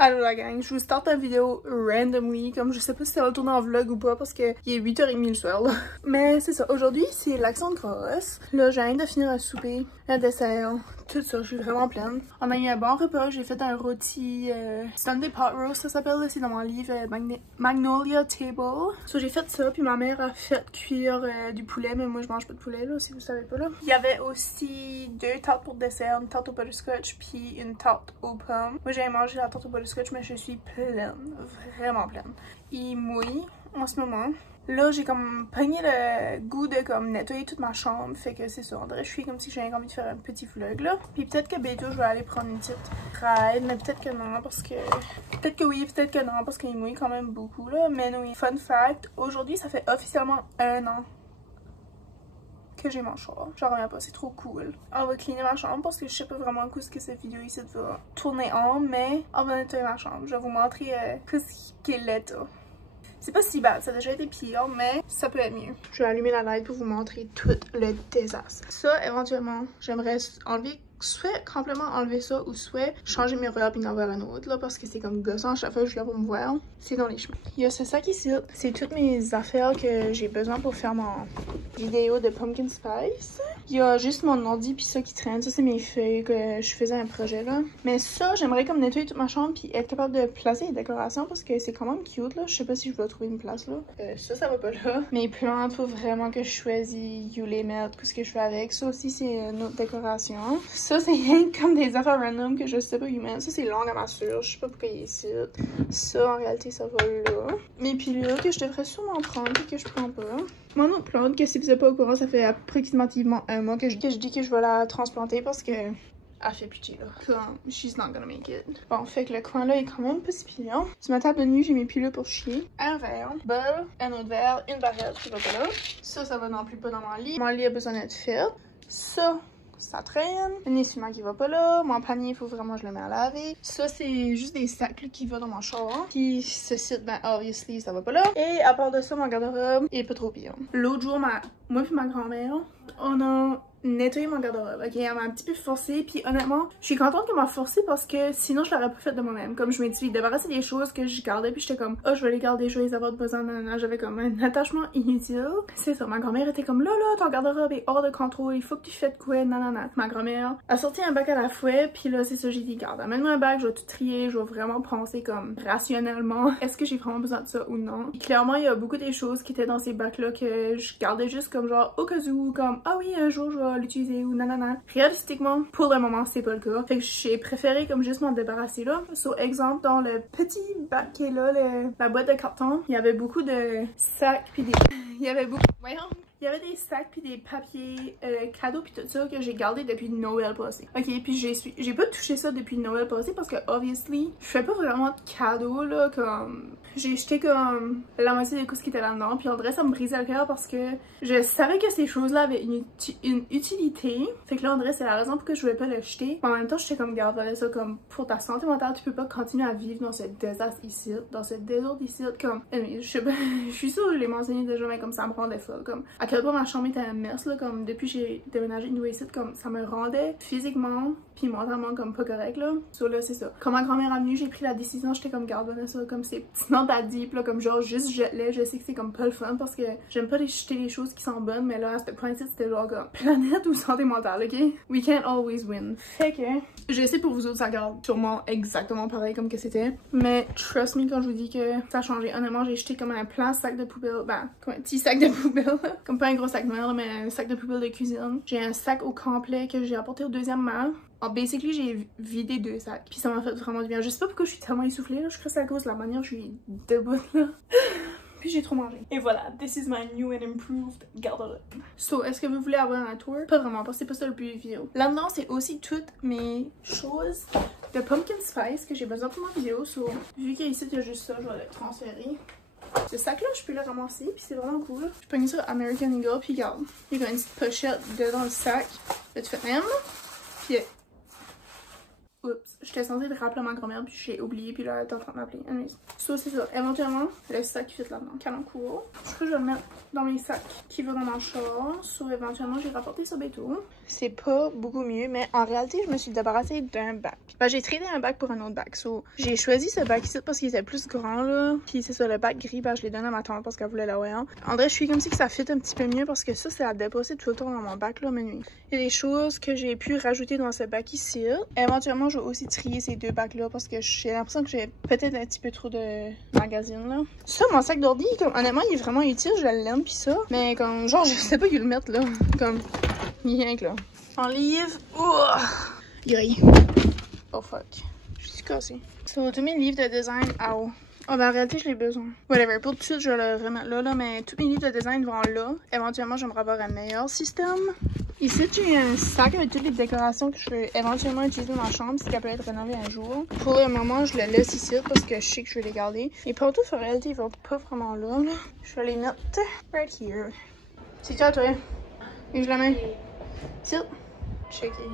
Allô la gang, je vous starte la vidéo randomly, comme je sais pas si ça va tourner en vlog ou pas parce qu'il est 8h30 le soir là. Mais c'est ça, aujourd'hui c'est l'action de grâce. Là je viens de finir un souper, un dessert, tout ça, je suis vraiment pleine. On a eu un bon repas, j'ai fait un rôti Sunday pot roast ça s'appelle, c'est dans mon livre Magnolia Table. So j'ai fait ça, puis ma mère a fait cuire du poulet, mais moi je mange pas de poulet là, si vous savez pas là. Il y avait aussi 2 tartes pour dessert, une tarte au butterscotch puis une tarte aux pommes. Moi j'ai mangé la tarte au butterscotch mais je suis pleine, vraiment pleine. Il mouille en ce moment. Là, j'ai comme pogné le goût de comme nettoyer toute ma chambre, fait que c'est ça. On dirait que je suis comme si j'avais envie de faire un petit vlog là. Puis peut-être que bientôt je vais aller prendre une petite ride, mais peut-être que non parce que... Peut-être que oui, peut-être que non parce qu'il mouille quand même beaucoup là. Mais oui, fun fact, aujourd'hui ça fait officiellement 1 an que j'ai mon chat. J'en reviens pas, c'est trop cool. On va cleaner ma chambre parce que je sais pas vraiment ce que cette vidéo ici va tourner en, mais on va nettoyer ma chambre. Je vais vous montrer ce qu'est l'état. C'est pas si bad, ça a déjà été pire, mais ça peut être mieux. Je vais allumer la light pour vous montrer tout le désastre. Ça, éventuellement, j'aimerais enlever, soit complètement enlever ça, ou soit changer mes robes et en avoir un autre, là, parce que c'est comme gossant à chaque fois que je viens pour me voir. C'est dans les chemins. Il y a ce sac ici, c'est toutes mes affaires que j'ai besoin pour faire mon vidéo de Pumpkin Spice. Il y a juste mon ordi puis ça qui traîne. Ça, c'est mes feuilles que je faisais un projet là. Mais ça, j'aimerais comme nettoyer toute ma chambre puis être capable de placer les décorations parce que c'est quand même cute là. Je sais pas si je vais trouver une place là. Ça va pas là. Mes plantes, faut vraiment que je choisis où les mettre, qu'est-ce que je fais avec. Ça aussi, c'est une autre décoration. Ça, c'est rien comme des affaires random que je sais pas où mettre. Ça, c'est long à ma sûre. Je sais pas pourquoi il est ici. Ça, en réalité, ça va là. Mes pilules que je devrais sûrement prendre et que je prends pas. Mon autre plante, que si vous êtes pas au courant, ça fait approximativement 1 mois que je dis que je vais la transplanter parce que elle fait pitié là. Comme, she's not gonna make it. Bon, fait que le coin là est quand même pas si pire. Sur ma table de nuit, j'ai mes pilules pour chier. Un verre, bol, un autre verre, une barrette qui va pas là. Ça va non plus pas dans mon lit. Mon lit a besoin d'être fait. Ça traîne. Un essuie-main qui va pas là. Mon panier, il faut vraiment que je le mette à laver. Ça, c'est juste des sacs là, qui vont dans mon char. Puis ce site, ben, obviously, ça va pas là. Et à part de ça, mon garde-robe est pas trop pire. L'autre jour, moi puis ma grand-mère, on a nettoyer mon garde-robe. Ok, elle m'a un petit peu forcée, puis honnêtement, je suis contente qu'elle m'a forcée parce que sinon je l'aurais pas fait de moi-même. Comme je me suis débarrassée des choses que je gardais, puis j'étais comme, oh, je vais les garder, je vais les avoir besoin d'un. J'avais comme un attachement inutile. C'est ça, ma grand-mère était comme, là, ton garde-robe est hors de contrôle, il faut que tu fasses de quoi, nanana. Ma grand-mère a sorti un bac à la fouet, puis là, c'est ça, j'ai dit, garde, amène-moi un bac, je vais tout trier, je vais vraiment penser comme rationnellement, est-ce que j'ai vraiment besoin de ça ou non. Puis, clairement, il y a beaucoup des choses qui étaient dans ces bacs-là que je gardais juste comme genre, au cas où, comme, ah oui, un jour je vais l'utiliser ou nanana. Réalistiquement, pour le moment, c'est pas le cas. Fait que j'ai préféré comme juste m'en débarrasser là. So, exemple, dans le petit bac qui est là, la boîte de carton, il y avait beaucoup de sacs puis des... Il y avait beaucoup... Voyons. Il y avait des sacs puis des papiers cadeaux puis tout ça que j'ai gardé depuis Noël passé. Ok, puis j'ai pas touché ça depuis Noël passé parce que obviously, je fais pas vraiment de cadeaux là, comme... J'ai jeté comme la moitié des coups qui étaient là-dedans, puis on dirait ça me brisait le cœur parce que je savais que ces choses-là avaient une utilité. Fait que là, on dirait c'est la raison pour que je voulais pas le jeter. Mais en même temps, j'étais comme, garde, voilà ça, comme pour ta santé mentale, tu peux pas continuer à vivre dans ce désastre ici, dans ce désordre ici, comme... je sais pas, je suis sûre que je l'ai mentionné déjà, mais comme ça me rendait folle, comme... À quel point ma chambre était un mess, là, comme depuis que j'ai déménagé de nouveau ici, comme ça me rendait physiquement puis mentalement comme pas correct là. So là, c'est ça. Quand ma grand-mère est venue, j'ai pris la décision, j'étais comme, garde, Vanessa, comme c'est sinon t'as deep là, comme genre juste jette-les. Je sais que c'est comme pas le fun parce que j'aime pas jeter les choses qui sont bonnes, mais là, à ce point-ci, c'était genre comme planète ou santé mentale, ok? We can't always win. Fait que, je sais pour vous autres, ça garde sûrement exactement pareil comme que c'était, mais trust me quand je vous dis que ça a changé. Honnêtement, j'ai jeté comme un plein sac de poubelle, ben, comme un petit sac de poubelle, comme pas un gros sac de merde, mais un sac de poubelle de cuisine. J'ai un sac au complet que j'ai apporté au deuxième mal. Alors, basically, j'ai vidé 2 sacs. Puis ça m'a fait vraiment du bien. Je sais pas pourquoi je suis tellement essoufflée, là. Je crois que c'est à cause de la manière où je suis debout, là. Puis j'ai trop mangé. Et voilà, this is my new and improved garde-robe. So, est-ce que vous voulez avoir un tour? Pas vraiment, parce que c'est pas ça le plus vidéo. Là-dedans, c'est aussi toutes mes choses de Pumpkin Spice que j'ai besoin pour ma vidéo. So, vu qu'ici, il y a juste ça, je vais le transférer. Ce sac-là, je peux le ramasser, puis c'est vraiment cool. Je prends ça American Eagle, puis regarde. Il y a une petite pochette dedans le sac. Là, tu fais même. Puis... Oups. j'étais censée le rappeler à ma grand-mère, puis j'ai oublié, puis là, elle est en train de m'appeler. Anyways. Ça, c'est ça. Éventuellement, le sac qui fit là-dedans. Canon court. Je crois que je vais le mettre dans mes sacs qui vont dans mon char. So, éventuellement, j'ai rapporté ça bientôt. C'est pas beaucoup mieux, mais en réalité, je me suis débarrassée d'un bac. Ben, j'ai tradé un bac pour un autre bac. So, j'ai choisi ce bac ici parce qu'il était plus grand, là. Puis c'est ça, le bac gris, ben, je l'ai donné à ma tante parce qu'elle voulait l'avoir. En vrai, je suis comme si que ça fit un petit peu mieux parce que ça, c'est à déposer tout le temps dans mon bac, là, minuit. Il y a des choses que j'ai pu rajouter dans ce bac ici. Éventuellement, je vais aussi trier ces deux bacs-là parce que j'ai l'impression que j'ai peut-être un petit peu trop de magazines, là. Ça, mon sac d'ordi, comme, honnêtement, il est vraiment utile, je l'aime, pis ça. Mais comme, genre, je sais pas où le mettre, là. Comme, rien que là. En livre, gris. Oh fuck. Je suis cassée. So, tous mes livres de design, ow. Oh, ben en réalité, je l'ai besoin. Whatever. Pour tout de suite, je vais le remettre là, mais tous mes livres de design vont là. Éventuellement, j'aimerais avoir un meilleur système. Ici, j'ai un sac avec toutes les décorations que je vais éventuellement utiliser dans ma chambre si ça peut être rénové un jour. Pour le moment, je le laisse ici parce que je sais que je vais les garder. Les pantoufles, en réalité, ils vont pas vraiment là. Je vais les mettre right here. C'est toi, toi? Et je la mets. Ici. Checker.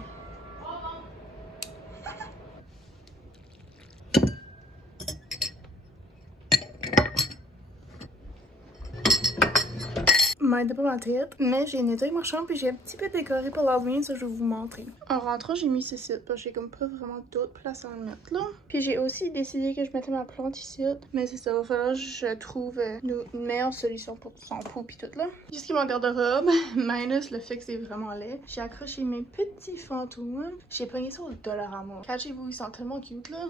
M'aide pas ma tête, mais j'ai nettoyé ma chambre puis j'ai un petit peu décoré pour l'Halloween, ça je vais vous montrer. En rentrant, j'ai mis ce site parce que j'ai comme pas vraiment d'autres places à le mettre là. Puis j'ai aussi décidé que je mettais ma plante ici, mais c'est ça, il va falloir que je trouve une meilleure solution pour son pot puis tout là. Jusqu'à mon garde-robe, minus le fait que c'est vraiment laid. J'ai accroché mes petits fantômes. J'ai pogné ça au Dollarama. Cachez-vous, ils sont tellement cute là.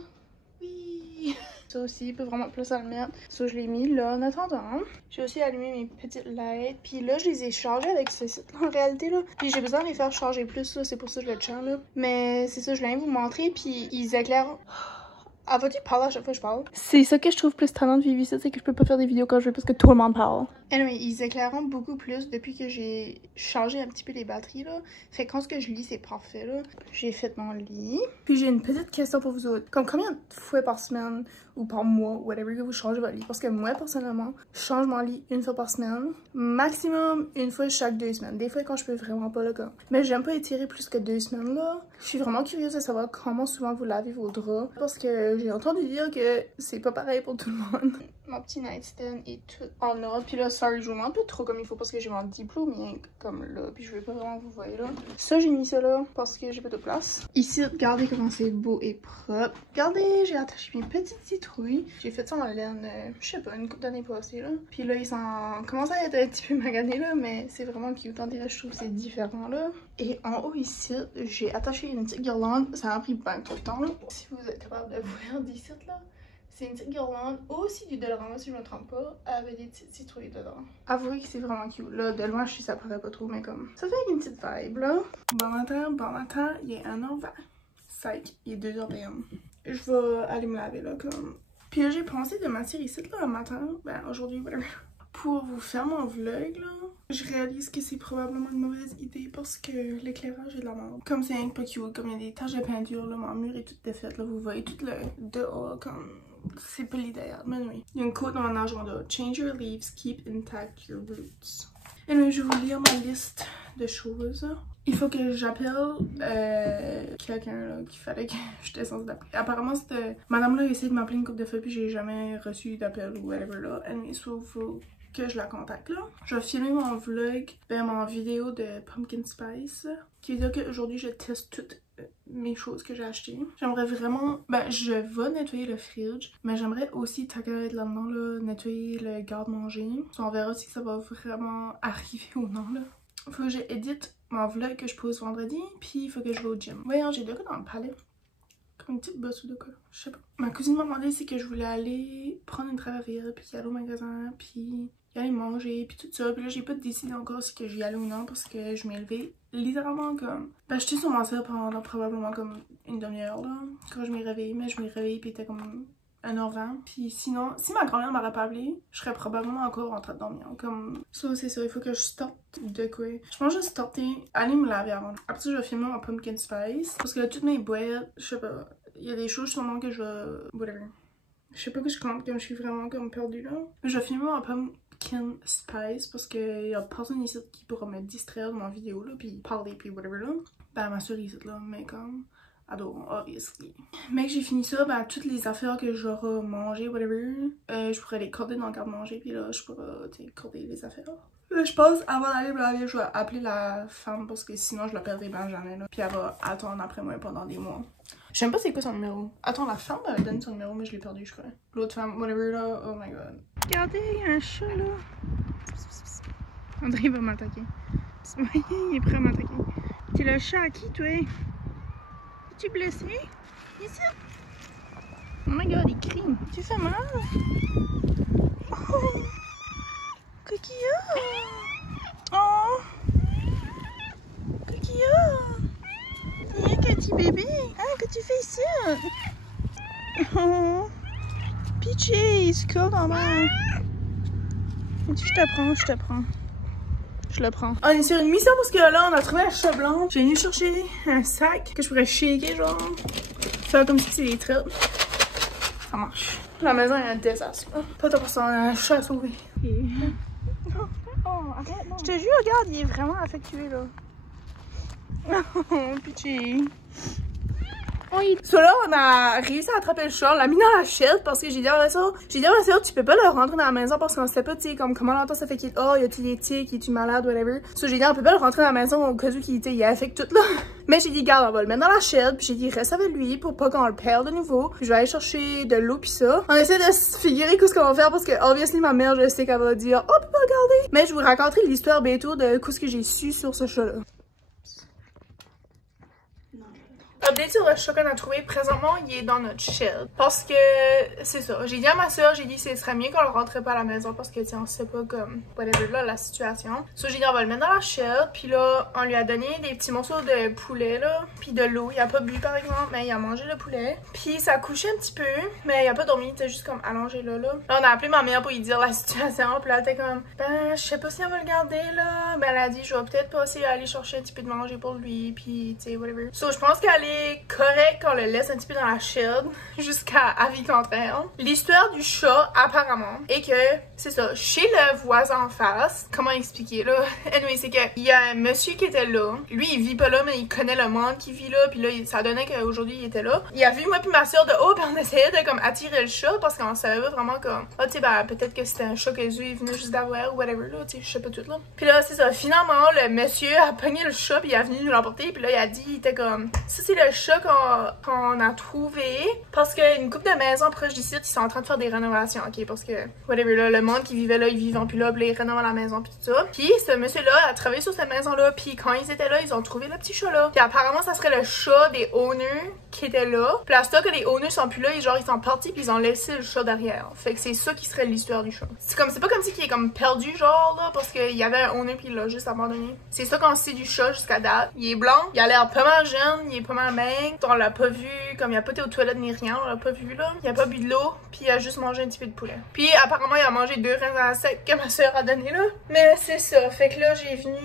Oui! Ça aussi, il peut vraiment plus à le mettre. Ça, je l'ai mis là en attendant. J'ai aussi allumé mes petites LED. Puis là, je les ai chargées avec ce site en réalité là. Puis j'ai besoin de les faire charger plus là. C'est pour ça que je le tiens là. Mais c'est ça, je viens vous montrer. Puis ils éclairent. Ah, vas-tu parler à chaque fois que je parle? C'est ça que je trouve plus talent de vivre ici, c'est que je peux pas faire des vidéos quand je veux parce que tout le monde parle. Anyway, ils éclairent beaucoup plus depuis que j'ai changé un petit peu les batteries là. Fait que quand ce que je lis, c'est parfait là. J'ai fait mon lit. Puis j'ai une petite question pour vous autres. Comme combien de fois par semaine ou par mois, whatever, que vous changez votre lit? Parce que moi, personnellement, je change mon lit une fois par semaine. Maximum une fois chaque 2 semaines. Des fois quand je peux vraiment pas là comme. Mais j'aime pas étirer plus que 2 semaines là. Je suis vraiment curieuse de savoir comment souvent vous lavez vos draps. Parce que j'ai entendu dire que c'est pas pareil pour tout le monde. Mon petit nightstand est tout en ordre. Puis là, sorry, je vous montre pas trop comme il faut parce que j'ai mon diplôme comme là. Puis je veux pas vraiment que vous voyez là. Ça, j'ai mis ça là parce que j'ai pas de place. Ici, regardez comment c'est beau et propre. Regardez, j'ai attaché mes petites citrouilles. J'ai fait ça en laine, je sais pas, une couple d'années passées là. Puis là, ils commencent à être un petit peu maganés là, mais c'est vraiment cute. On dirait, je trouve que c'est différent là. Et en haut ici, j'ai attaché une petite guirlande. Ça a pris bien tout le temps là. Si vous êtes capable de voir d'ici là. C'est une petite guirlande, aussi du Dollarama si je me trompe pas, avec des petites citrouilles dedans. Avouez que c'est vraiment cute. Là, de loin, je sais ça paraît pas trop, mais comme, ça fait une petite vibe, là. Bon matin, il est 1h20. Psych, il est 2h PM. Je vais aller me laver, là, comme. Puis là, j'ai pensé de m'asseoir ici, là, le matin, ben, aujourd'hui, whatever. Pour vous faire mon vlog, là, je réalise que c'est probablement une mauvaise idée parce que l'éclairage est de la merde. Comme c'est un peu cute, comme il y a des taches de peinture, là, mon mur est tout défait, là, vous voyez tout le dehors, comme. C'est pas l'idéal, mais oui. Il y a une quote dans mon agenda. Change your leaves, keep intact your roots. Et là, je vais vous lire ma liste de choses. Il faut que j'appelle quelqu'un qu'il fallait que j'étais censée d'appeler. Apparemment, c'était. Madame là a essayé de m'appeler une couple de fois, puis j'ai jamais reçu d'appel ou whatever là. Et soit il faut que je la contacte là. Je vais filmer mon vlog, mon vidéo de Pumpkin Spice, qui veut dire qu'aujourd'hui je teste toutes mes choses que j'ai achetées. J'aimerais vraiment, je vais nettoyer le fridge, mais j'aimerais aussi taguer là-dedans là, nettoyer le garde-manger. On verra si ça va vraiment arriver ou non là. Faut que j'édite mon vlog que je pose vendredi, puis il faut que je vais au gym. Voyons, j'ai de quoi dans le palais. Comme une petite bosse ou de quoi, je sais pas. Ma cousine m'a demandé si que je voulais aller prendre une traverse, puis aller au magasin, puis y aller manger, puis tout ça. Puis là, j'ai pas décidé encore si que j'y allais ou non, parce que je m'ai levée littéralement comme. J'étais sur mon sel pendant probablement comme une demi-heure là, quand je m'ai réveillée, mais je m'ai réveillée, puis il était comme 1h20. Puis sinon, si ma grand-mère m'aurait pas appelé, je serais probablement encore en train de dormir. Comme ça, c'est ça, il faut que je sorte de quoi. Je pense juste sortir, aller me laver avant. Après ça, je vais filmer mon Pumpkin Spice. Parce que là, toutes mes boîtes, je sais pas, il y a des choses sûrement que je vais. Whatever. Je sais pas que je compte, comme je suis vraiment comme perdue là. Je vais filmer mon Pumpkin Spice parce qu'il y a personne ici qui pourra me distraire de mon vidéo là, puis parler, puis whatever là. Ben, ma soeur ici là, mais comme. Adore, obviously. Mais que j'ai fini ça, ben toutes les affaires que j'aurai mangé, whatever, je pourrais les coder dans le garde-manger, puis là, je pourrais, tu sais, coder les affaires. Là, je pense, avant d'aller me laver, je vais appeler la femme parce que sinon, je la perdrai ben jamais, là. Puis elle va attendre après moi pendant des mois. Je sais même pas c'est quoi son numéro. Attends, la femme elle donne son numéro, mais je l'ai perdu, je crois. L'autre femme, whatever, là, oh my god. Regardez, il y a un chat, là. André va m'attaquer. Il est prêt à m'attaquer. T'es le chat à qui, toi? Es-tu blessé? Ici? Oh my god, il crie. Tu fais mal? Oh! Coquilla! Oh! Coquilla! Il y a un petit bébé! Ah, que tu fais ici? Oh! Peachy, il se colle dans ma... Je te prends, je te prends. Je le prends. On est sur une mission parce que là, on a trouvé un chat blanc. J'ai venu chercher un sac que je pourrais shaker, genre. Faire comme si c'était des traits. Ça marche. La maison est un désastre. Pas de personne, on a un chat à sauver. Oh, arrête, non. Je te jure, regarde, il est vraiment affectué, là. Oh, pitié. So là, on a réussi à attraper le chat, on l'a mis dans la chaise parce que j'ai dit à Vanessa, tu peux pas le rentrer dans la maison parce qu'on sait pas, tu sais, comme comment longtemps ça fait qu'il est, oh, y a-tu des tics, y a-tu malade, whatever. So j'ai dit, on peut pas le rentrer dans la maison au cas où il affecte tout, là. Mais j'ai dit, garde, on va le mettre dans la chaise, puis j'ai dit, reste avec lui pour pas qu'on le perde de nouveau. Puis je vais aller chercher de l'eau pis ça. On essaie de se figurer ce qu'on va faire parce que, obviously, ma mère, je sais qu'elle va dire, oh, on peut pas le garder. Mais je vous raconterai l'histoire bientôt de ce que j'ai su sur ce chat-là. Update sur le chat qu'on a trouvé, présentement il est dans notre shed parce que c'est ça, j'ai dit à ma soeur, j'ai dit ce serait mieux qu'on le rentrait pas à la maison parce que tu sais on sait pas comme whatever là la situation. So j'ai dit on va le mettre dans la shed, puis là on lui a donné des petits morceaux de poulet là, puis de l'eau, il a pas bu par exemple, mais il a mangé le poulet. Puis ça a couché un petit peu, mais il a pas dormi, il était juste comme allongé là. Là on a appelé ma mère pour lui dire la situation, puis là elle était comme ben je sais pas si on va le garder là. Ben elle a dit je vais peut-être passer à aller chercher un petit peu de manger pour lui, puis tu sais whatever. So je pense qu'elle est correct qu'on le laisse un petit peu dans la shed jusqu'à avis contraire. L'histoire du chat apparemment est que c'est ça, chez le voisin en face, comment expliquer là? Anyway, c'est qu'il y a un monsieur qui était là. Lui il vit pas là mais il connaît le monde qui vit là, puis là ça donnait qu'aujourd'hui il était là. Il a vu moi puis ma soeur de haut, puis on essayait de comme attirer le chat parce qu'on savait vraiment comme ah tu sais ben peut-être que c'était un chat que lui venait juste d'avoir ou whatever là, tu sais je sais pas tout là. Puis là c'est ça, finalement le monsieur a pogné le chat puis il est venu nous l'emporter, puis là il a dit il était comme ça c'est le chat qu'on a trouvé parce qu'une couple de maisons proches d'ici ils sont en train de faire des rénovations, ok, parce que whatever là, le monde qui vivait là ils vivent plus là, puis ils rénovent la maison puis tout ça. Puis ce monsieur là a travaillé sur cette maison là, puis quand ils étaient là ils ont trouvé le petit chat là, puis apparemment ça serait le chat des owners qui était là, puis là que les owners sont plus là, genre ils sont partis puis ils ont laissé le chat derrière, fait que c'est ça qui serait l'histoire du chat. C'est pas comme si il est comme perdu genre là parce qu'il y avait un owner puis il l'a juste abandonné. C'est ça qu'on sait du chat jusqu'à date. Il est blanc, il a l'air pas mal jeune, il est pas mal maigre, on l'a pas vu, comme il a pas été aux toilettes ni rien, on l'a pas vu là. Il a pas bu de l'eau, puis il a juste mangé un petit peu de poulet. Puis apparemment il a mangé 2 raisins secs que ma soeur a donné là. Mais c'est ça, fait que là j'ai venu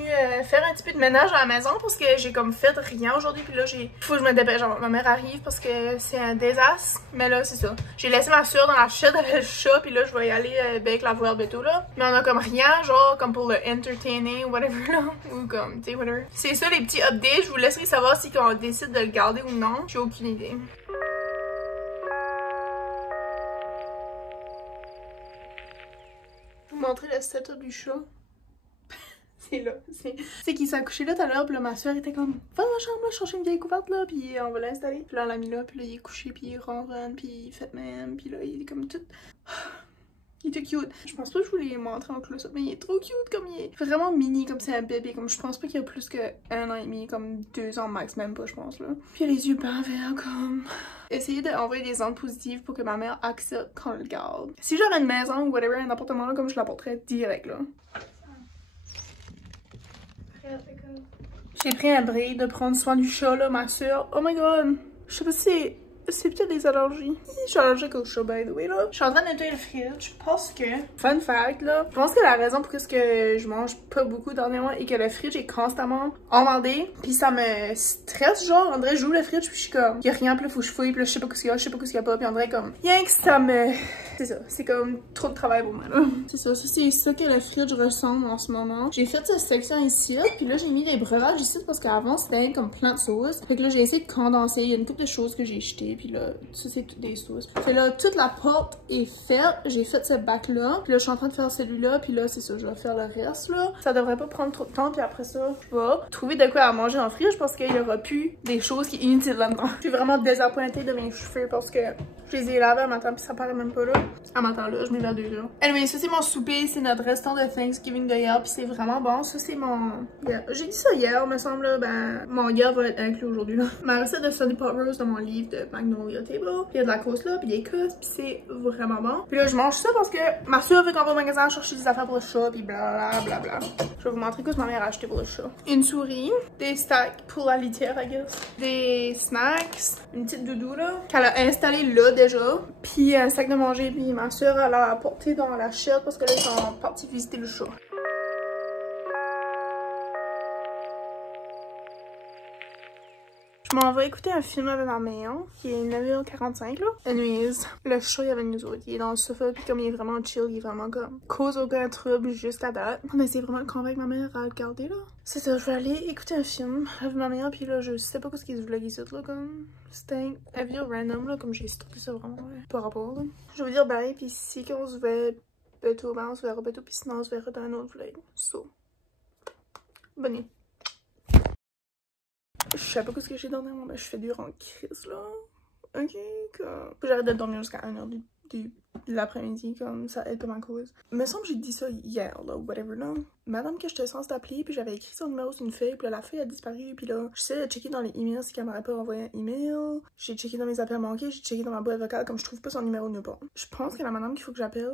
faire un petit peu de ménage à la maison parce que j'ai comme fait rien aujourd'hui, puis là faut que je me dépêche, genre ma mère arrive parce que c'est un désastre. Mais là c'est ça, j'ai laissé ma soeur dans la chatte avec le chat, puis là je vais y aller avec la voir bientôt là. Mais on a comme rien, genre comme pour le entertainer ou whatever là, ou comme tu sais whatever. C'est ça les petits updates, je vous laisserai savoir si on décide de le garder ou non, j'ai aucune idée. Je vais vous montrer le setup du chat. C'est là, c'est qu'il s'est accouché là tout à l'heure, puis là ma soeur était comme va dans ma chambre là, chercher une vieille couverte là, puis on va l'installer. Puis là on l'a mis là, puis là il est couché, puis il ronronne, puis il fait même, puis là il est comme tout... Il était cute. Je pense pas que je vous l'ai montré en close-up, mais il est trop cute, comme il est vraiment mini, comme c'est un bébé. Comme je pense pas qu'il y a plus que 1 an et demi, comme 2 ans max, même pas, je pense là. Puis il a les yeux bien verts, comme... Essayez d'envoyer des ondes positives pour que ma mère accepte qu'on le garde. Si j'avais une maison ou whatever, un appartement là, comme je l'apporterais direct là. J'ai pris un break de prendre soin du chat là, ma soeur. Oh my god! Je sais pas si c'est peut-être des allergies. Je suis allergique au chat, by the way, là. Je suis en train de nettoyer le fridge parce que, fun fact, là, je pense que la raison pour ce que je mange pas beaucoup dernièrement et que le fridge est constamment emmerdé, puis ça me stresse, genre, on dirait j'ouvre le fridge puis je suis comme, y'a rien, puis là faut que je fouille, puis là je sais pas ce qu'il y a, je sais pas ce qu'il y a pas, puis on dirait comme, rien que ça me c'est ça, c'est comme trop de travail pour moi là. C'est ça que le fridge ressemble en ce moment. J'ai fait cette section ici, puis là j'ai mis des breuvages ici parce qu'avant c'était comme plein de sauces. Fait que là j'ai essayé de condenser, il y a une couple de choses que j'ai jetées, puis là ça c'est toutes des sauces. Fait là toute la porte est faite, j'ai fait ce bac là, puis là je suis en train de faire celui-là, puis là c'est ça, je vais faire le reste là. Ça devrait pas prendre trop de temps, puis après ça je vais trouver de quoi à manger dans le fridge parce qu'il y aura plus des choses qui sont inutiles là-dedans. Je suis vraiment désappointée de mes cheveux parce que je les ai lavés à matin puis ça paraît même pas là. À matin là, je mets la 2 là. Anyway, ça c'est mon souper, c'est notre restant de Thanksgiving de hier puis c'est vraiment bon. Ça c'est mon... J'ai dit ça hier, me semble là, ben mon hier va être inclus aujourd'hui là. Ma recette de Sunday Pot Roast dans mon livre de Magnolia Table. Puis il y a de la course là, puis des cusses, puis c'est vraiment bon. Puis là je mange ça parce que ma soeur veut qu'on va au magasin chercher des affaires pour le chat puis blablabla. Je vais vous montrer ce que ma mère a acheté pour le chat. Une souris, des stacks pour la litière, I guess. Des snacks, une petite doudou là, qu'elle a installée là déjà. Puis un sac de manger, puis ma soeur elle l'a apporté dans la chatte parce que là ils sont partis visiter le chat. Je m'en vais écouter un film avec ma mère, qui est 9h45 là. Anyways, le chat il est avec nous autres, il est dans le sofa, puis comme il est vraiment chill, il est vraiment comme cause aucun trouble jusqu'à date. On essaie vraiment de convaincre ma mère à le garder là. C'est ça, je vais aller écouter un film avec ma mère, puis là je sais pas ce qu'ils vlog ici là, comme c'était un vidéo random là, comme j'ai stocké ça vraiment par rapport là. Je vais vous dire bye, puis si qu'on se verra bientôt, ben on se verra bientôt, puis sinon on se verra dans un autre vlog. So, bonne nuit. Je sais pas ce que j'ai dormi, mais je fais du rang crise là. Ok, comme. J'arrête de dormir jusqu'à 1h de l'après-midi, comme ça aide pas ma cause. Il me semble que j'ai dit ça hier, là, whatever, là. Madame que j'étais censée d'appeler, puis j'avais écrit son numéro sur une feuille, puis là, la feuille a disparu, puis là, j'essaie de checker dans les emails si elle m'aurait pas envoyé un email. J'ai checké dans mes appels manqués, j'ai checké dans ma boîte vocale, comme je trouve pas son numéro nulle part. Je pense que la madame qu'il faut que j'appelle,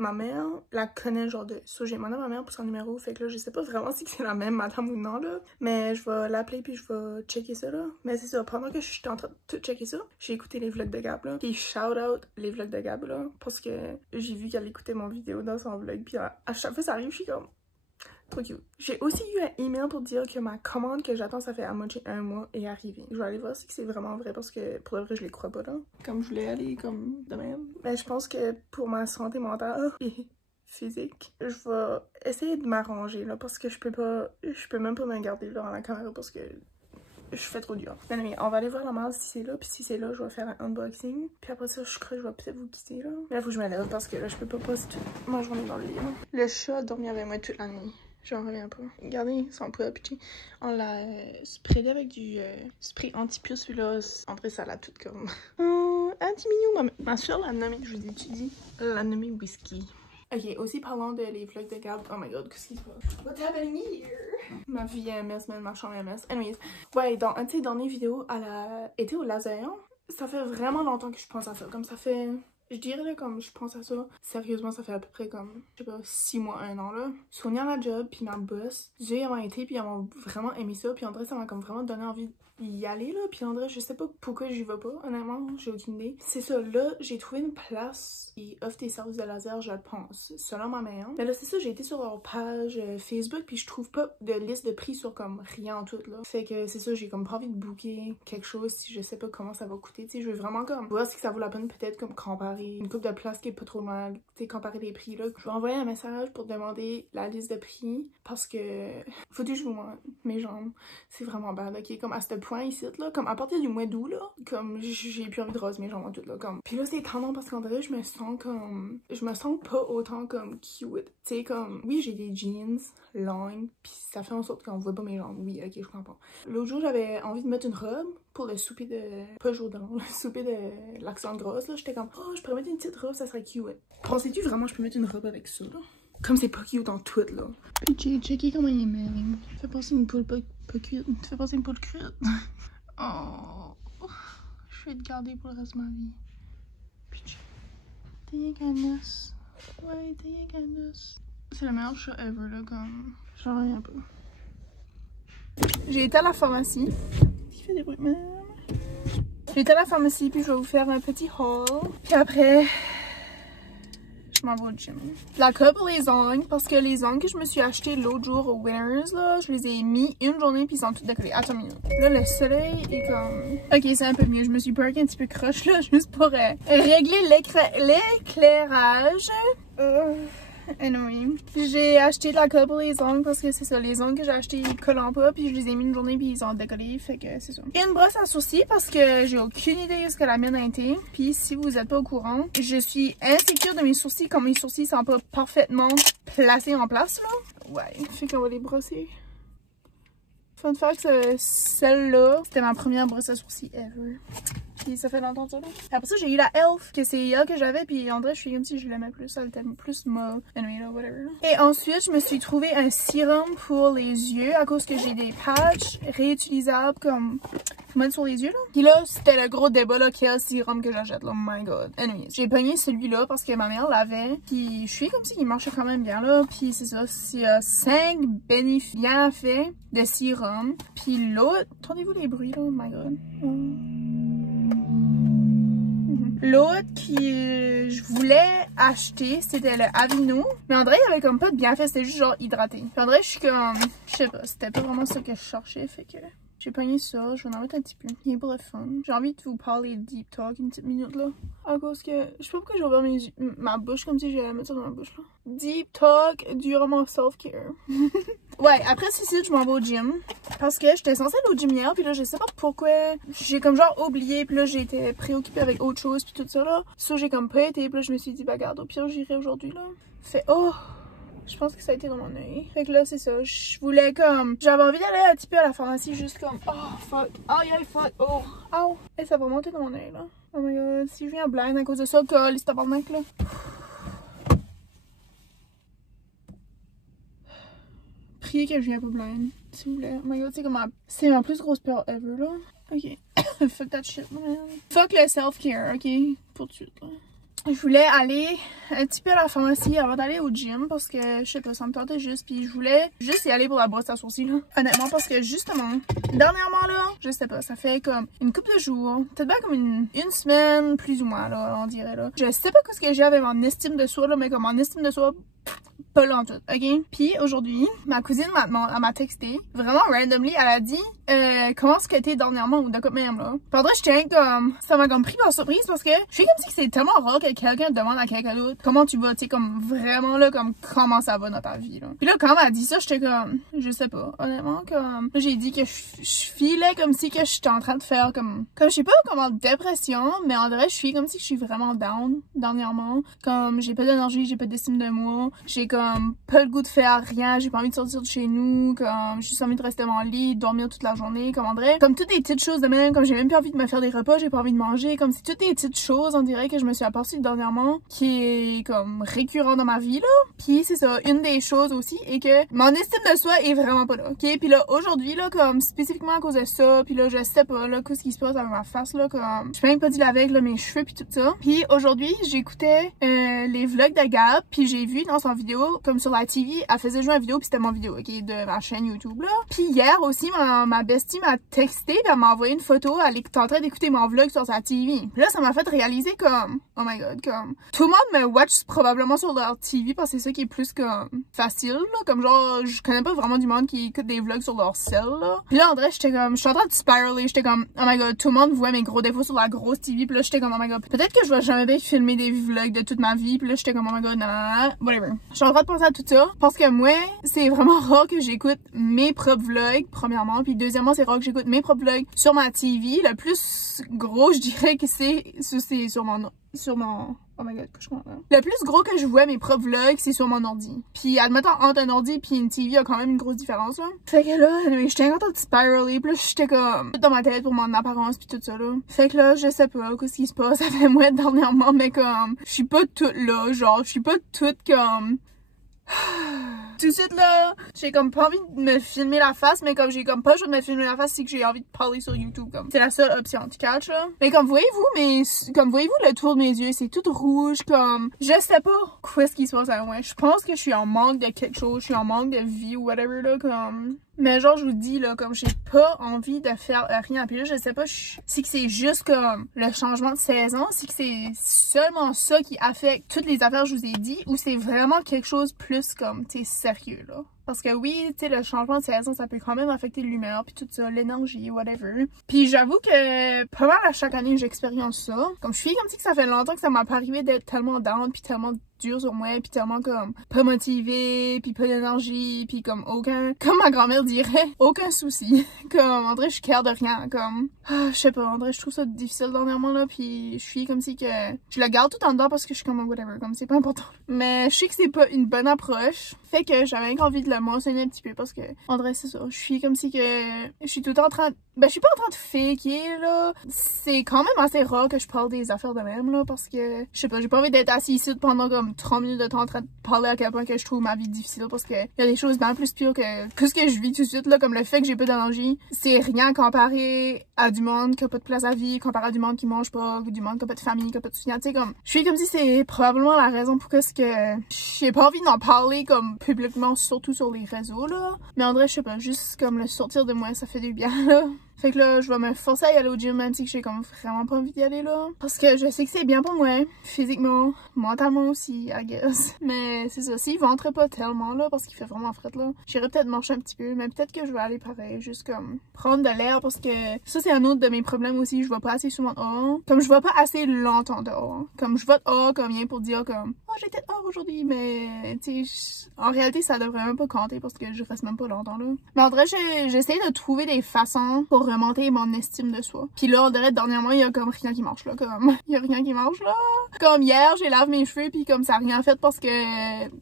ma mère la connaît genre de... So, j'ai demandé à ma mère pour son numéro, fait que là, je sais pas vraiment si c'est la même madame ou non, là. Mais je vais l'appeler puis je vais checker ça, là. Mais c'est ça, pendant que j'étais en train de tout checker ça, j'ai écouté les vlogs de Gab, là. Puis shout out les vlogs de Gab, là. Parce que j'ai vu qu'elle écoutait mon vidéo dans son vlog. Puis à chaque fois ça arrive, je suis comme... Trop cute. J'ai aussi eu un email pour dire que ma commande que j'attends, ça fait à moitié 1 mois, est arrivée. Je vais aller voir si c'est vraiment vrai parce que pour le vrai, je les crois pas là. Comme je voulais aller comme de même. Mais je pense que pour ma santé mentale et physique, je vais essayer de m'arranger là parce que je peux même pas me garder là dans la caméra parce que je fais trop dur. Mais on va aller voir la malle si c'est là, puis si c'est là, je vais faire un unboxing. Puis après ça, je crois que je vais peut-être vous quitter là. Mais là, faut que je me lève parce que là, je peux pas passer toute ma journée dans le lit. Là. Le chat a dormi avec moi toute la nuit. J'en reviens pas. Regardez, son poids pitché. On l'a sprayé avec du spray anti-puce. Puis là, André, ça l'a tout comme. Un petit mignon. Ma soeur l'a nommé, je vous ai dit, l'a nommé Whisky. Ok, aussi parlons de les vlogs de Gab. Oh my god, qu'est-ce qui se passe? What's happening here? Ma vie est un mess, même ma chambre est un mess. Anyways, ouais, dans un de ses dernières vidéos, elle a été au laser. Ça fait vraiment longtemps que je pense à ça. Comme ça fait... Je dirais là, comme je pense à ça, sérieusement, ça fait à peu près comme, je sais pas, 6 mois, 1 an là. Sonia à la job, puis ma boss, j'ai vraiment été, puis elles m'ont vraiment aimé ça, puis André, ça m'a comme vraiment donné envie d'y aller là. Puis André, je sais pas pourquoi j'y vais pas, honnêtement, j'ai aucune idée. C'est ça, là, j'ai trouvé une place qui offre des services de laser, je pense, selon ma mère. Mais là, c'est ça, j'ai été sur leur page Facebook, puis je trouve pas de liste de prix sur comme rien en tout là. Fait que c'est ça, j'ai comme pas envie de booker quelque chose si je sais pas comment ça va coûter, tu sais, je veux vraiment comme voir si ça vaut la peine peut-être comme comparer une coupe de place qui est pas trop loin, tu sais, comparer les prix là. Je vais envoyer un message pour demander la liste de prix parce que faut que je vous montre mes jambes, c'est vraiment bad, ok, comme à ce point ici là, comme à partir du mois d'août là, comme j'ai plus envie de raser mes jambes en tout là, comme. Puis là c'est tendance parce qu'en vrai je me sens pas autant comme cute, tu sais, comme oui j'ai des jeans longues puis ça fait en sorte qu'on voit pas mes jambes, oui ok je comprends. L'autre jour j'avais envie de mettre une robe pour le souper de... pas jour de l'an, le souper de l'accent de grosse là, j'étais comme oh je pourrais mettre une petite robe, ça serait cute. Pensais-tu vraiment que je peux mettre une robe avec ça là? Comme c'est pas cute en tout là. Puis j'ai checké comment il est mêlé. Fait passer une poule pas cute. Fait passer une poule crue. Oh, je vais te garder pour le reste de ma vie. Puis t'es rien qu'un os. Ouais, t'es rien qu'un os. C'est le meilleur chat ever là, comme. J'en reviens pas. J'ai été à la pharmacie. Qui fait des bruits, même. J'ai été à la pharmacie, puis je vais vous faire un petit haul. Puis après, je m'en vais au gym. La colle pour les ongles, parce que les ongles que je me suis acheté l'autre jour au Winners, là, je les ai mis une journée puis ils sont tous décollés. Attends une minute. Là, le soleil est comme... Ok, c'est un peu mieux. Je me suis perqué un petit peu croche, là, juste pour régler l'éclairage. Anyway, j'ai acheté de la colle pour les ongles parce que c'est ça, les ongles que j'ai achetés ils collent pas puis je les ai mis une journée puis ils ont décollé, fait que c'est ça. Et une brosse à sourcils parce que j'ai aucune idée de ce que la mienne a été, puis si vous êtes pas au courant, je suis insécure de mes sourcils quand mes sourcils sont pas parfaitement placés en place là. Ouais, fait qu'on va les brosser. Fun fact, celle-là, c'était ma première brosse à sourcils ever. Puis ça fait longtemps ça là. Après ça, j'ai eu la Elf, que c'est elle que j'avais, puis en vrai, je suis comme si je l'aimais plus. Elle était plus mauve. Anyway, là, whatever. Et ensuite, je me suis trouvé un sérum pour les yeux, à cause que j'ai des patchs réutilisables comme pour mettre sur les yeux là. Puis là, c'était le gros débat là, quel sérum que j'achète là. Oh my god. Anyway, j'ai pogné celui-là parce que ma mère l'avait. Puis je suis comme si il marchait quand même bien là. Puis c'est ça, c'est 5 bienfaits de sérum. Puis l'autre, entendez-vous les bruits là? Oh my god. L'autre que je voulais acheter, c'était le Aveeno. Mais en vrai, il y avait comme pas de bienfait, c'était juste genre hydraté. Puis en vrai, je suis comme, je sais pas, c'était pas vraiment ça que je cherchais, fait que j'ai pogné ça, je vais en mettre un petit peu. Rien pour le fun. J'ai envie de vous parler de Deep Talk une petite minute là. À cause que, je sais pas pourquoi j'ai ouvert ma bouche comme si j'allais mettre ça dans ma bouche là. Deep Talk, durement self-care. Ouais, après ceci, je m'en vais au gym. Parce que j'étais censée aller au gym hier, puis là, je sais pas pourquoi. J'ai comme genre oublié, puis là, j'étais préoccupée avec autre chose, puis tout ça là. Ça, j'ai comme pas été, puis là, je me suis dit, bah, regarde, au pire, j'irai aujourd'hui là. Fait, oh! Je pense que ça a été dans mon œil. Fait que là, c'est ça. Je voulais comme... J'avais envie d'aller un petit peu à la pharmacie, juste comme... Oh, fuck. Oh, yeah, fuck. Oh. Ow. Et ça va monter dans mon œil, là. Oh my god. Si je viens blind à cause de ça, colle, c'est tabarnak, là. Priez que je viens pas blind, s'il vous plaît. Oh my god, c'est comme c'est ma plus grosse peur ever, là. Ok. Fuck that shit, man. Fuck le self-care, ok? Pour tout de suite, là. Je voulais aller un petit peu à la pharmacie avant d'aller au gym parce que, je sais pas, ça me tentait juste. Puis je voulais juste y aller pour la brosse à sourcils, là. Honnêtement, parce que justement, dernièrement, là, je sais pas, ça fait comme une couple de jours, peut-être bien comme une semaine, plus ou moins, là, on dirait, là. Je sais pas ce que j'ai avec mon estime de soi, là, mais comme mon estime de soi... pas là en tout, ok? Puis aujourd'hui, ma cousine m'a texté, vraiment randomly, elle a dit comment est-ce que t'es dernièrement ou de quoi même là. Puis en vrai, j'étais comme, ça m'a comme pris par surprise parce que je suis comme si c'est tellement rare que quelqu'un demande à quelqu'un d'autre comment tu vas, tu sais, comme vraiment là, comme comment ça va dans ta vie là. Puis là, quand elle m'a dit ça, j'étais comme, je sais pas, honnêtement, comme, là j'ai dit que je filais comme si que j'étais en train de faire comme je sais pas, comme en dépression, mais en vrai, je suis comme si je suis vraiment down dernièrement. Comme, j'ai pas d'énergie, j'ai pas d'estime de moi, j'ai comme pas le goût de faire rien, j'ai pas envie de sortir de chez nous, comme j'ai juste envie de rester dans mon lit, dormir toute la journée, comme en vrai, comme toutes des petites choses de même, comme j'ai même plus envie de me faire des repas, j'ai pas envie de manger, comme c'est toutes des petites choses, on dirait que je me suis aperçue dernièrement qui est comme récurrent dans ma vie là. Puis c'est ça, une des choses aussi est que mon estime de soi est vraiment pas là, ok? Puis là aujourd'hui là, comme spécifiquement à cause de ça, puis là je sais pas là qu'est-ce qui se passe avec ma face là, comme je peux même pas dit avec là mes cheveux puis tout ça. Puis aujourd'hui j'écoutais les vlogs de Gab, puis j'ai vu dans son vidéo comme sur la TV, elle faisait jouer une vidéo, puis c'était mon vidéo, ok, de ma chaîne YouTube, là. Puis hier aussi, ma bestie m'a texté, puis elle m'a envoyé une photo, elle était en train d'écouter mon vlog sur sa TV. Puis là, ça m'a fait réaliser comme, oh my god, comme, tout le monde me watch probablement sur leur TV, parce que c'est ça qui est plus comme facile, là, comme genre, je connais pas vraiment du monde qui écoute des vlogs sur leur cell, là. Puis là, en vrai, j'étais comme, je suis en train de spiraler, j'étais comme, oh my god, tout le monde voit mes gros défauts sur la grosse TV, puis là, j'étais comme, oh my god, peut-être que je vais jamais bien filmer des vlogs de toute ma vie, puis là, j'étais comme, oh my god, nanana, whatever. Je suis en train de penser à tout ça parce que moi, c'est vraiment rare que j'écoute mes propres vlogs, premièrement, puis deuxièmement, c'est rare que j'écoute mes propres vlogs sur ma TV. Le plus gros, je dirais que c'est sur mon oh my god, que je comprends. Le plus gros que je vois mes propres vlogs, c'est sur mon ordi. Puis admettons, entre un ordi puis une TV, il y a quand même une grosse différence, là. Fait que là, j'étais contente de spiraler, puis là, j'étais comme dans ma tête pour mon apparence puis tout ça, là. Fait que là, je sais pas qu'est-ce qui se passe avec moi dernièrement, mais comme, je suis pas toute là, genre, je suis pas toute comme... Tout de suite là, j'ai comme pas envie de me filmer la face, mais comme j'ai comme pas le choix de me filmer la face, c'est que j'ai envie de parler sur YouTube, comme c'est la seule option, tu catches là. Mais comme voyez-vous, le tour de mes yeux, c'est tout rouge, comme je sais pas qu'est-ce qui se passe avec moi. Je pense que je suis en manque de quelque chose, je suis en manque de vie ou whatever là, comme Mais genre, je vous dis, là, comme j'ai pas envie de faire rien. Puis là, je sais pas si que c'est juste comme le changement de saison, si que c'est seulement ça qui affecte toutes les affaires que je vous ai dit, ou c'est vraiment quelque chose plus comme, tu sais, sérieux, là. Parce que oui, tu sais, le changement de saison, ça peut quand même affecter l'humeur, puis tout ça, l'énergie, whatever. Puis j'avoue que pas mal à chaque année, j'expérience ça. Comme je suis comme si que ça fait longtemps que ça m'a pas arrivé d'être tellement down, puis tellement dur sur moi, puis tellement comme pas motivée, puis pas d'énergie, puis comme aucun, comme ma grand-mère dirait, aucun souci. Comme, en vrai, je care de rien, comme, je sais pas, en vrai, je trouve ça difficile dernièrement, là, puis je suis comme si que, je le garde tout en dedans parce que je suis comme, whatever, comme c'est pas important. Mais je sais que c'est pas une bonne approche, fait que j'avais envie de le mentionner un petit peu parce que, en vrai, c'est ça, je suis comme si que, je suis tout le temps en train, ben, je suis pas en train de faker, là. C'est quand même assez rare que je parle des affaires de même, là, parce que, je sais pas, j'ai pas envie d'être assis ici pendant comme 30 minutes de temps en train de parler à quel point que je trouve ma vie difficile parce que y a des choses bien plus pires que ce que je vis tout de suite, là, comme le fait que j'ai pas d'énergie. C'est rien comparé à du monde qui a pas de place à vivre, comparé à du monde qui mange pas, du monde qui a pas de famille, qui a pas de soutien, tu sais, comme, je suis comme si c'est probablement la raison pour que j'ai pas envie d'en parler comme publiquement, surtout sur les réseaux, là. Mais en vrai, je sais pas, juste comme le sortir de moi, ça fait du bien, là. Fait que là, je vais me forcer à y aller au gym, même si j'ai comme vraiment pas envie d'y aller, là. Parce que je sais que c'est bien pour moi, physiquement, mentalement aussi, I guess. Mais c'est ça, s'il ventre pas tellement, là, parce qu'il fait vraiment fret, là, j'irai peut-être marcher un petit peu, mais peut-être que je vais aller pareil, juste comme prendre de l'air, parce que ça, c'est un autre de mes problèmes aussi, je vais pas assez souvent dehors. Comme je vais pas assez longtemps dehors. Comme je vais dehors comme rien pour dire comme, oh, j'étais dehors aujourd'hui, mais, tu sais, en réalité, ça devrait même pas compter parce que je reste même pas longtemps, là. Mais en vrai, j'essaie de trouver des façons pour remonter mon estime de soi. Puis là, on dirait dernièrement, il y a comme rien qui marche, là. Comme, il y a rien qui marche, là. Comme hier, j'ai lavé mes cheveux, puis comme ça a rien fait parce que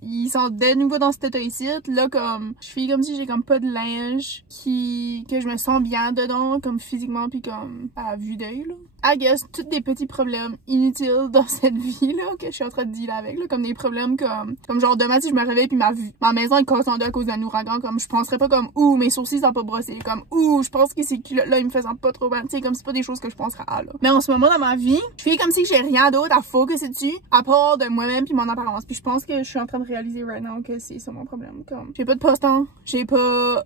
ils sont de nouveau dans cet état ici. Là, comme, je suis comme si j'ai comme pas de linge que je me sens bien dedans, comme physiquement, puis comme à vue d'œil, là. I guess, tous des petits problèmes inutiles dans cette vie, là, que je suis en train de dealer avec, là, comme des problèmes comme genre demain si je me réveille puis ma maison est cassée en deux à cause d'un ouragan, comme je penserais pas comme, ouh, mes sourcils sont pas brossés, comme, ouh, je pense que ces culottes-là, ils me faisaient pas trop bien, tu sais, comme c'est pas des choses que je penserais à, là. Mais en ce moment dans ma vie, je fais comme si j'ai rien d'autre à focuser dessus, à part de moi-même puis mon apparence, puis je pense que je suis en train de réaliser right now que c'est ça mon problème, comme, j'ai pas de passe-temps,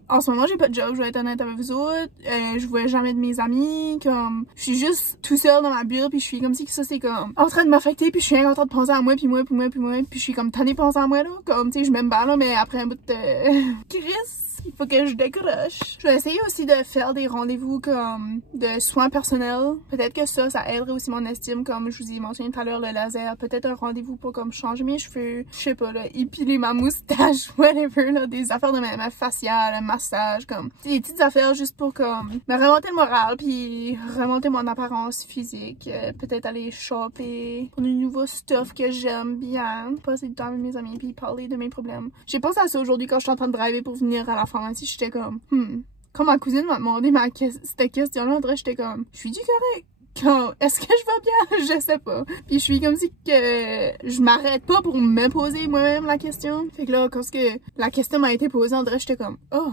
en ce moment, j'ai pas de job, je vais être honnête avec vous autres, je vois jamais de mes amis, comme, je suis juste tout seul dans ma bulle, puis je suis comme si que ça c'est comme en train de m'affecter, puis je suis en train de penser à moi, puis je suis comme tannée de penser à moi, là, comme, tu sais, je m'aime bien, là, mais après un bout de Chris, il faut que je décroche. Je vais essayer aussi de faire des rendez-vous comme de soins personnels. Peut-être que ça aiderait aussi mon estime, comme je vous ai mentionné tout à l'heure, le laser. Peut-être un rendez-vous pour comme changer mes cheveux, je sais pas, là, épiler ma moustache, whatever, là, des affaires de ma faciale, un massage, comme des petites affaires juste pour comme me remonter le moral, puis remonter mon apparence physique. Peut-être aller shopper pour du nouveau stuff que j'aime bien, passer du temps avec mes amis, puis parler de mes problèmes. J'ai pensé à ça aujourd'hui quand je suis en train de driver pour venir à la pharmacie, j'étais comme, quand ma cousine m'a demandé cette question-là, j'étais comme, je suis du correct? Est-ce que je vais bien? Je sais pas. Puis je suis comme si que je m'arrête pas pour me poser moi-même la question. Fait que là, quand la question m'a été posée, j'étais comme, oh,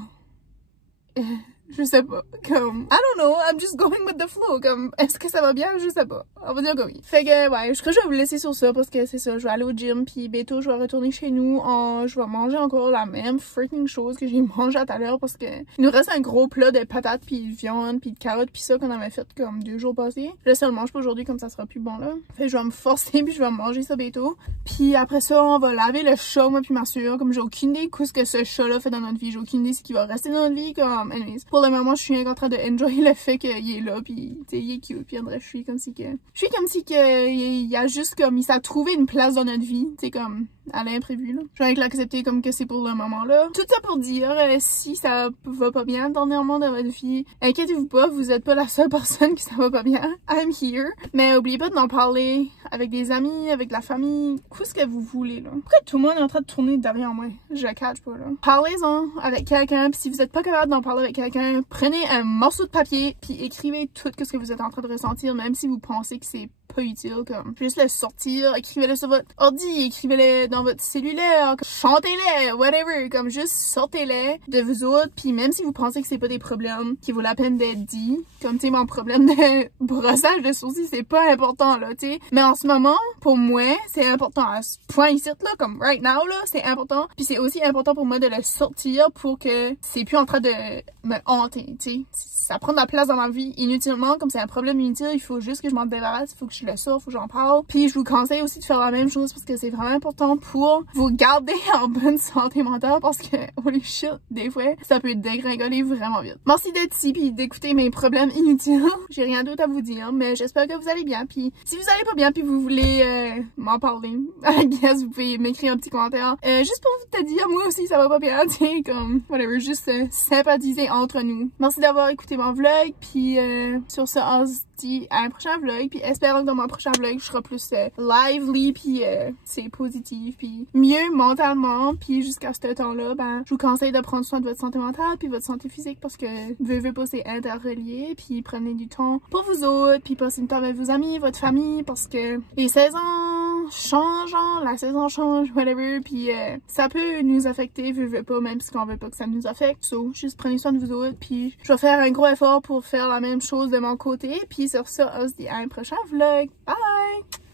je sais pas, comme, I don't know, I'm just going with the flow, comme, est-ce que ça va bien? Je sais pas, on va dire que oui. Fait que, ouais, je crois que je vais vous laisser sur ça, parce que c'est ça, je vais aller au gym, puis bientôt, je vais retourner chez nous, je vais manger encore la même freaking chose que j'ai mangé tout à l'heure, parce que il nous reste un gros plat de patates, puis de viande, puis de carottes, puis ça qu'on avait fait comme 2 jours passés. Là, si on le mange pas aujourd'hui, comme ça sera plus bon, là. Fait que je vais me forcer, puis je vais manger ça bientôt. Puis après ça, on va laver le chat, moi, puis ma soeur, comme j'ai aucune idée de ce que ce chat-là fait dans notre vie, j'ai aucune idée ce qui va rester dans notre vie, comme, anyways. Pour le moment, je suis en train de enjoy le fait qu'il est là, puis tu sais, il est cute, puis en vrai, je suis comme si que il a juste comme, il s'est trouvé une place dans notre vie, tu sais, comme, à l'imprévu, là. Je vais l'accepter comme que c'est pour le moment, là. Tout ça pour dire, si ça va pas bien dernièrement dans votre vie, inquiétez-vous pas, vous êtes pas la seule personne qui ça va pas bien. I'm here. Mais oubliez pas d'en parler avec des amis, avec la famille, qu'est-ce que vous voulez, là. Pourquoi tout le monde est en train de tourner derrière moi? Je catch pas, là. Parlez-en avec quelqu'un, puis si vous êtes pas capable d'en parler avec quelqu'un, prenez un morceau de papier, puis écrivez tout ce que vous êtes en train de ressentir, même si vous pensez que c'est pas utile, comme juste le sortir, écrivez-le sur votre ordi, écrivez-le dans votre cellulaire, chantez-le, whatever, comme juste sortez-les de vous autres, puis même si vous pensez que c'est pas des problèmes qui vaut la peine d'être dit, comme tu sais mon problème de brossage de sourcils, c'est pas important là, tu sais, mais en ce moment, pour moi, c'est important à ce point ici là, comme right now là, c'est important, puis c'est aussi important pour moi de le sortir pour que c'est plus en train de me hanter, tu sais, ça prend de la place dans ma vie inutilement, comme c'est un problème inutile, il faut juste que je m'en débarrasse, il faut que je le sorte, il faut que j'en parle, puis je vous conseille aussi de faire la même chose parce que c'est vraiment important pour vous garder en bonne santé mentale parce que holy shit, des fois, ça peut dégringoler vraiment vite. Merci d'être ici puis d'écouter mes problèmes inutiles. J'ai rien d'autre à vous dire, mais j'espère que vous allez bien. Puis si vous allez pas bien puis vous voulez m'en parler, I guess vous pouvez m'écrire un petit commentaire. Juste pour vous te dire, moi aussi ça va pas bien, tu sais, comme whatever, juste sympathiser entre nous. Merci d'avoir écouté mon vlog, puis sur ce, on se dit à un prochain vlog, puis espérons que dans mon prochain vlog, je serai plus lively, puis c'est positif, puis mieux mentalement, puis jusqu'à ce temps-là, ben, je vous conseille de prendre soin de votre santé mentale, puis votre santé physique, parce que veux pas, c'est interrelié, puis prenez du temps pour vous autres, puis passez du temps avec vos amis, votre famille, parce que les saisons changent, la saison change, whatever, puis ça peut nous affecter, veux pas, même si on veut pas que ça nous affecte, so, juste prenez soin de vous autres, puis je vais faire un gros effort pour faire la même chose de mon côté, puis sur ça, on se dit à un prochain vlog. Bye!